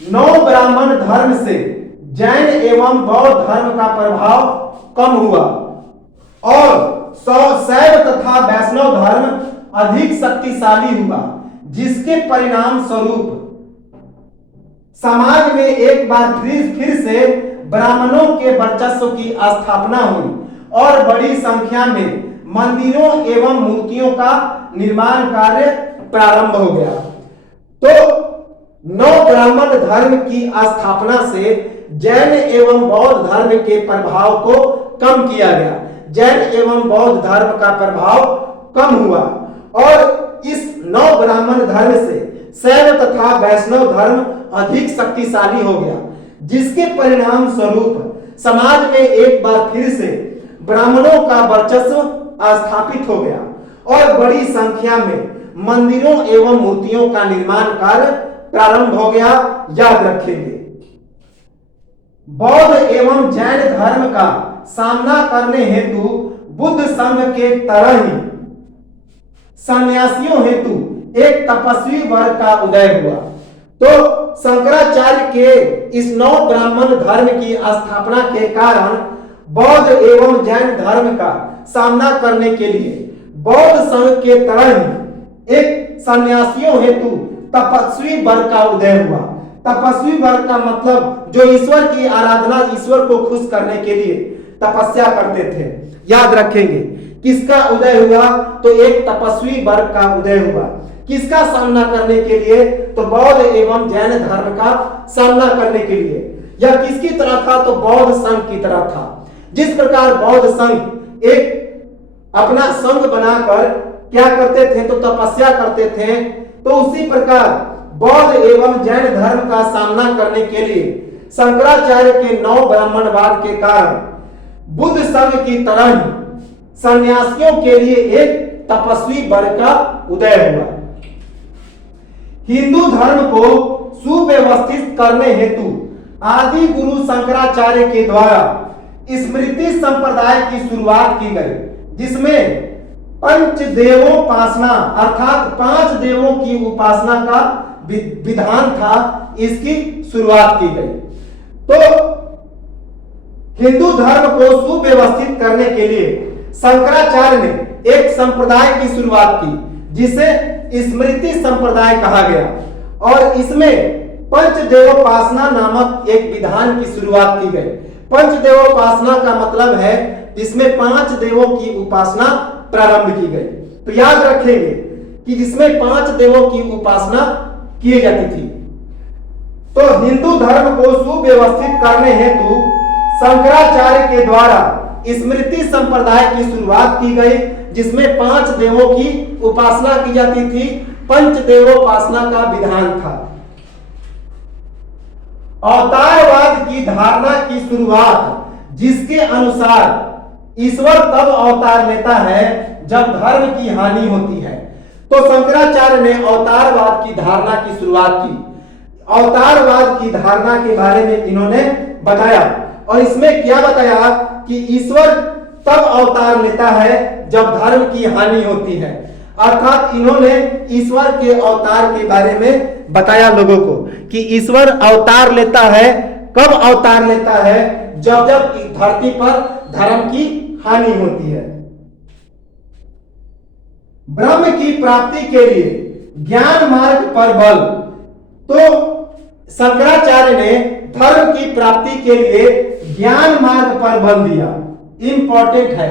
9 ब्राह्मण धर्म से जैन एवं बौद्ध धर्म का प्रभाव कम हुआ और शैव तथा वैष्णव धर्म अधिक शक्तिशाली हुआ, जिसके परिणाम स्वरूप समाज में एक बार फिर से ब्राह्मणों के वर्चस्व की स्थापना हुई और बड़ी संख्या में मंदिरों एवं मूर्तियों का निर्माण कार्य प्रारंभ हो गया। तो 9 ब्राह्मण धर्म की स्थापना से जैन एवं बौद्ध धर्म के प्रभाव को कम किया गया। जैन एवं बौद्ध धर्म का प्रभाव कम हुआ और इस 9 ब्राह्मण धर्म से शैव तथा वैष्णव धर्म अधिक शक्तिशाली हो गया, जिसके परिणाम स्वरूप समाज में एक बार फिर से ब्राह्मणों का वर्चस्व स्थापित हो गया और बड़ी संख्या में मंदिरों एवं मूर्तियों का निर्माण कार्य प्रारंभ हो गया। याद रखेंगे, बौद्ध एवं जैन धर्म का सामना करने हेतु बुद्ध संघ के तरह ही सन्यासियों हेतु एक तपस्वी वर्ग का उदय हुआ। तो शंकराचार्य के इस 9 ब्राह्मण धर्म की स्थापना के कारण बौद्ध एवं जैन धर्म का सामना करने के लिए बौद्ध संघ के तरह ही एक सन्यासियों हेतु तपस्वी वर्ग का उदय हुआ। तपस्वी वर्ग का मतलब जो ईश्वर की आराधना, ईश्वर को खुश करने के लिए तपस्या करते थे। याद रखेंगे, किसका उदय हुआ, तो एक तपस्वी वर्ग का उदय हुआ। किसका सामना करने के लिए, तो बौद्ध एवं जैन धर्म का सामना करने के लिए। यह किसकी तरह था, तो बौद्ध संघ की तरह था। जिस प्रकार बौद्ध संघ एक अपना संघ बनाकर क्या करते थे, तो तपस्या करते थे। तो उसी प्रकार बौद्ध एवं जैन धर्म का सामना करने के लिए शंकराचार्य के नव ब्राह्मणवाद के कारण बुद्ध संघ की तरह ही सन्यासियों के लिए एक तपस्वी वर्ग का उदय हुआ। हिंदू धर्म को सुव्यवस्थित करने हेतु आदि गुरु शंकराचार्य के द्वारा स्मृति संप्रदाय की शुरुआत की गई, जिसमें पंचदेवोपासना अर्थात 5 देवों की उपासना का विधान था, इसकी शुरुआत की गई। तो हिंदू धर्म को सुव्यवस्थित करने के लिए शंकराचार्य ने एक संप्रदाय की शुरुआत की, जिसे स्मृति संप्रदाय कहा गया, और इसमें पंचदेवोपासना नामक एक विधान की शुरुआत की गई। पंचदेवोपासना का मतलब है इसमें 5 देवों की उपासना प्रारंभ की गई। तो याद रखेंगे कि जिसमें 5 देवों की उपासना की जाती थी। तो हिंदू धर्म को सुव्यवस्थित करने हेतु शंकराचार्य के द्वारा स्मृति संप्रदाय की शुरुआत की गई, जिसमें 5 देवों की उपासना की जाती थी। पंचदेवोपासना का विधान था। अवतारवाद की धारणा की शुरुआत, जिसके अनुसार ईश्वर तब अवतार लेता है जब धर्म की हानि होती है। तो शंकराचार्य ने अवतारवाद की धारणा की शुरुआत की। अवतारवाद की धारणा के बारे में इन्होंने बताया, और इसमें क्या बताया कि ईश्वर तब अवतार लेता है जब धर्म की हानि होती है। अर्थात इन्होंने ईश्वर के अवतार के बारे में बताया लोगों को कि ईश्वर अवतार लेता है, कब अवतार लेता है, जब जब धरती पर धर्म की हानि होती है। ब्रह्म की प्राप्ति के लिए ज्ञान मार्ग पर बल। तो शंकराचार्य ने धर्म की प्राप्ति के लिए ज्ञान मार्ग पर बल दिया। इंपॉर्टेंट है।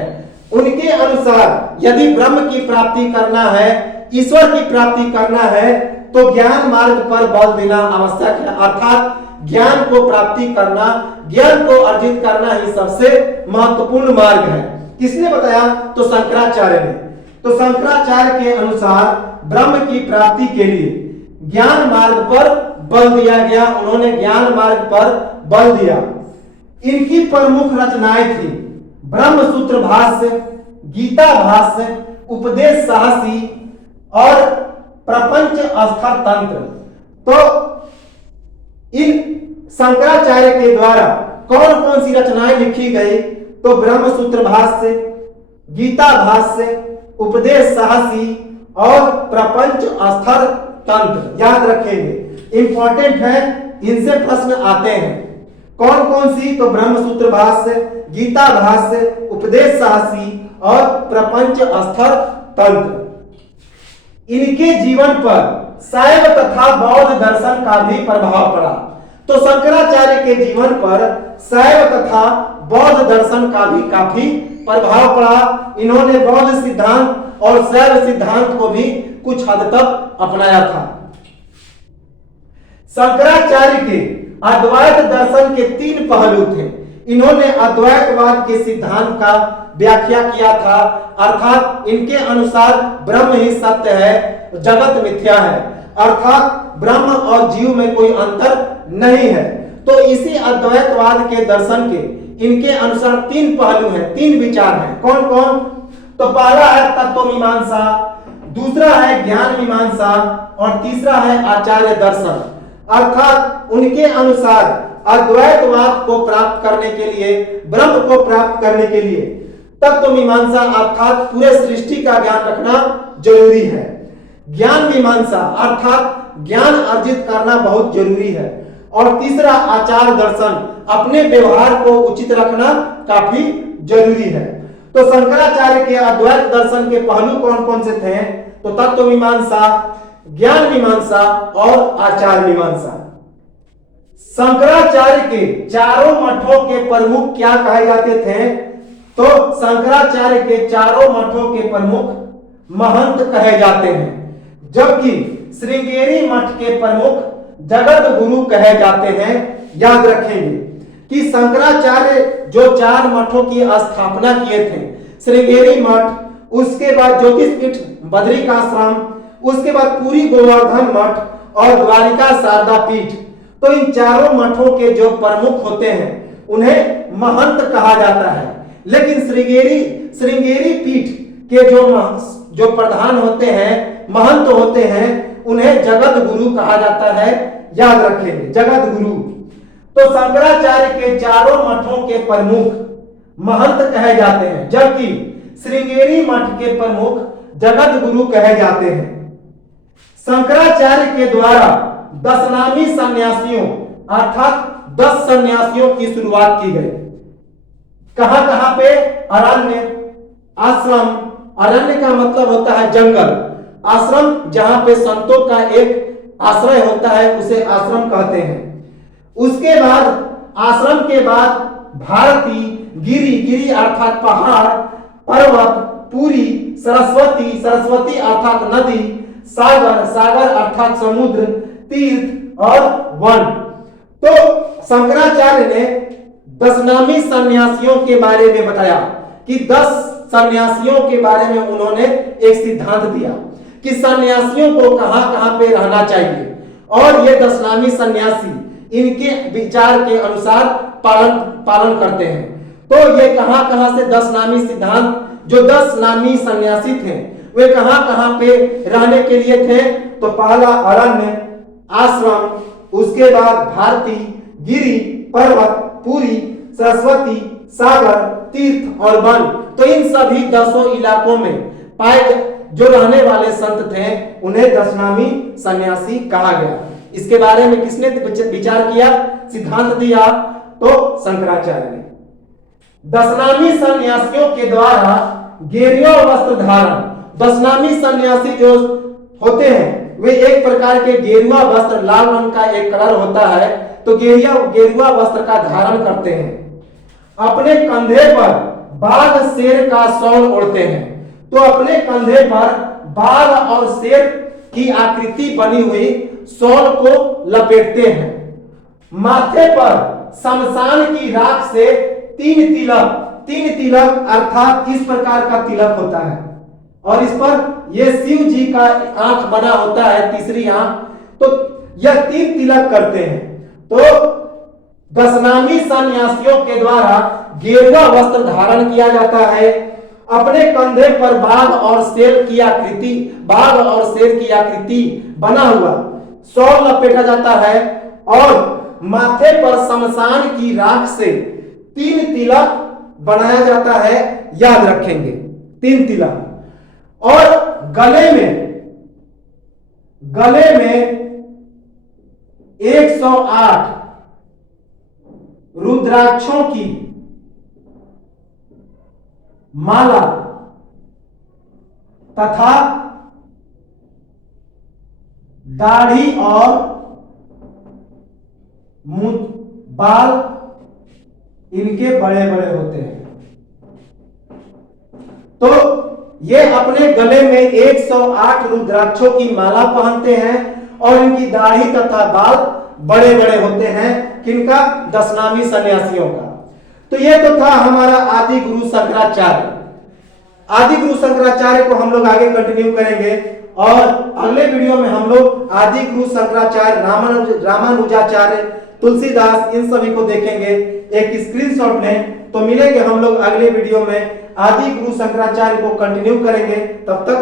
उनके अनुसार यदि ब्रह्म की प्राप्ति करना है, ईश्वर की प्राप्ति करना है, तो ज्ञान मार्ग पर बल देना आवश्यक है। अर्थात ज्ञान को प्राप्ति करना, ज्ञान को अर्जित करना ही सबसे महत्वपूर्ण मार्ग है। किसने बताया? तो शंकराचार्य ने। तो शंकराचार्य के अनुसार ब्रह्म की प्राप्ति के लिए ज्ञान मार्ग पर बल दिया गया। उन्होंने ज्ञान मार्ग पर बल दिया। इनकी प्रमुख रचनाएं थी ब्रह्म सूत्र भाष्य, गीता भाष्य, उपदेश साहसी और प्रपंच अस्त्र तंत्र। तो इन शंकराचार्य के द्वारा कौन कौन सी रचनाएं लिखी गई? तो ब्रह्म सूत्र भाष्य, गीता भाष्य, उपदेश साहसी और प्रपंच अस्त्र तंत्र। याद रखेंगे, इंपॉर्टेंट है, इनसे प्रश्न आते हैं। कौन कौन सी? तो ब्रह्म सूत्र भाष्य, गीता भाष्य, उपदेश साहसी और प्रपंच अस्त्र तंत्र। इनके जीवन पर शैव तथा बौद्ध दर्शन का भी प्रभाव पड़ा। तो शंकराचार्य के जीवन पर शैव तथा बौद्ध दर्शन का भी काफी प्रभाव पड़ा। इन्होंने बौद्ध सिद्धांत और शैव सिद्धांत को भी कुछ हद तक अपनाया था। शंकराचार्य के अद्वैत दर्शन के 3 पहलू थे। इन्होंने अद्वैतवाद के सिद्धांत का व्याख्या किया था। अर्थात इनके अनुसार ब्रह्म ही सत्य है, जगत मिथ्या है। अर्थात ब्रह्म और जीव में कोई अंतर नहीं है। तो इसी अद्वैतवाद के दर्शन के इनके अनुसार 3 पहलू हैं, 3 विचार हैं। कौन कौन? तो पहला है तत्व मीमांसा, दूसरा है ज्ञान मीमांसा और तीसरा है आचार्य दर्शन। अर्थात उनके अनुसार अद्वैतवाद को प्राप्त करने के लिए, ब्रह्म को प्राप्त करने के लिए तत्व मीमांसा अर्थात पूरे सृष्टि का ज्ञान रखना जरूरी है। ज्ञान मीमांसा अर्थात ज्ञान अर्जित करना बहुत जरूरी है। और तीसरा आचार दर्शन, अपने व्यवहार को उचित रखना काफी जरूरी है। तो शंकराचार्य के अद्वैत दर्शन के पहलू कौन कौन से थे? तो तत्व मीमांसा, ज्ञान मीमांसा और आचार मीमांसा। शंकराचार्य के चारों मठों के प्रमुख क्या कहे जाते थे? तो शंकराचार्य के चारों मठों के प्रमुख महंत कहे जाते हैं, जबकि श्रृंगेरी मठ के प्रमुख जगत गुरु कहे जाते हैं। याद रखेंगे कि शंकराचार्य जो 4 मठों की स्थापना किए थे, श्रृंगेरी मठ, उसके बाद ज्योतिषपीठ बद्रिकाश्रम, उसके बाद पुरी गोवर्धन मठ और द्वारिका शारदा पीठ। तो इन चारों मठों के जो प्रमुख होते हैं उन्हें महंत कहा जाता है। लेकिन श्रृंगेरी पीठ के जो प्रधान होते हैं, महंत होते हैं, उन्हें जगत गुरु कहा जाता है। याद रखेंगे, जगत गुरु। तो शंकराचार्य के चारों मठों के प्रमुख महंत कहे जाते हैं, जबकि श्रृंगेरी मठ के प्रमुख जगत गुरु कहे जाते हैं। शंकराचार्य के द्वारा 10 नामी सन्यासियों अर्थात 10 सन्यासियों की शुरुआत की गई। कहां कहां पे? अरण्य, आश्रम। अरण्य का मतलब होता है जंगल। आश्रम जहां पे संतों का एक आश्रय होता है उसे आश्रम कहते हैं। उसके बाद आश्रम के बाद भारती, गिरी अर्थात पहाड़, पर्वत, पुरी, सरस्वती अर्थात नदी, सागर अर्थात समुद्र, तीर्थ और वन। तो शंकराचार्य ने 10 नामी सन्यासियों के बारे में बताया कि 10 सन्यासियों के बारे में उन्होंने एक सिद्धांत दिया कि सन्यासियों को कहां पे रहना चाहिए, और ये 10 नामी सन्यासी इनके विचार के अनुसार पालन करते हैं। तो ये कहां से 10 नामी सिद्धांत, जो 10 नामी सन्यासी थे वे कहां पे रहने के लिए थे? तो पहला अरण्य, आश्रम, उसके बाद भारती, गिरी, पर्वत, पुरी, सरस्वती, सागर, तीर्थ और वन। तो इन सभी 10 इलाकों में पाए जो रहने वाले संत थे उन्हें 10 नामी सन्यासी कहा गया। इसके बारे में किसने विचार किया, सिद्धांत दिया? तो शंकराचार्य ने। 10 नामी सन्यासियों के द्वारा गेरुआ वस्त्र धारण, 10 नामी सन्यासी जो होते हैं वे एक प्रकार के गेरुआ वस्त्र, लाल रंग का एक कलर होता है, तो गेरुआ वस्त्र का धारण करते हैं। अपने कंधे पर बाघ शेर का शॉल ओढ़ते हैं। तो अपने कंधे पर बाघ और शेर की आकृति बनी हुई शॉल को लपेटते हैं। माथे पर शमशान की राख से 3 तिलक अर्थात इस प्रकार का तिलक होता है, और इस पर यह शिव जी का आंख बना होता है, तीसरी आंख। तो यह 3 तिलक करते हैं। तो 10 नामी सन्यासियों के द्वारा गेरुआ वस्त्र धारण किया जाता है। अपने कंधे पर बाघ और शेर की आकृति बना हुआ शॉल लपेटा जाता है, और माथे पर शमशान की राख से 3 तिलक बनाया जाता है। याद रखेंगे, 3 तिलक। और गले में 108 रुद्राक्षों की माला तथा दाढ़ी और बाल इनके बड़े बड़े होते हैं। तो ये अपने गले में 108 रुद्राक्षों की माला पहनते हैं, और इनकी दाढ़ी तथा बाल बड़े बड़े होते हैं। किनका? 10 नामी सन्यासियों का। तो ये तो था हमारा आदि गुरु शंकराचार्य। आदि गुरु शंकराचार्य को हम लोग आगे कंटिन्यू करेंगे, और अगले वीडियो में हम लोग आदि गुरु शंकराचार्य, रामानुजाचार्य, तुलसीदास, इन सभी को देखेंगे। एक स्क्रीनशॉट लें। तो मिलेंगे हम लोग अगले वीडियो में, आदि गुरु शंकराचार्य को कंटिन्यू करेंगे। तब तक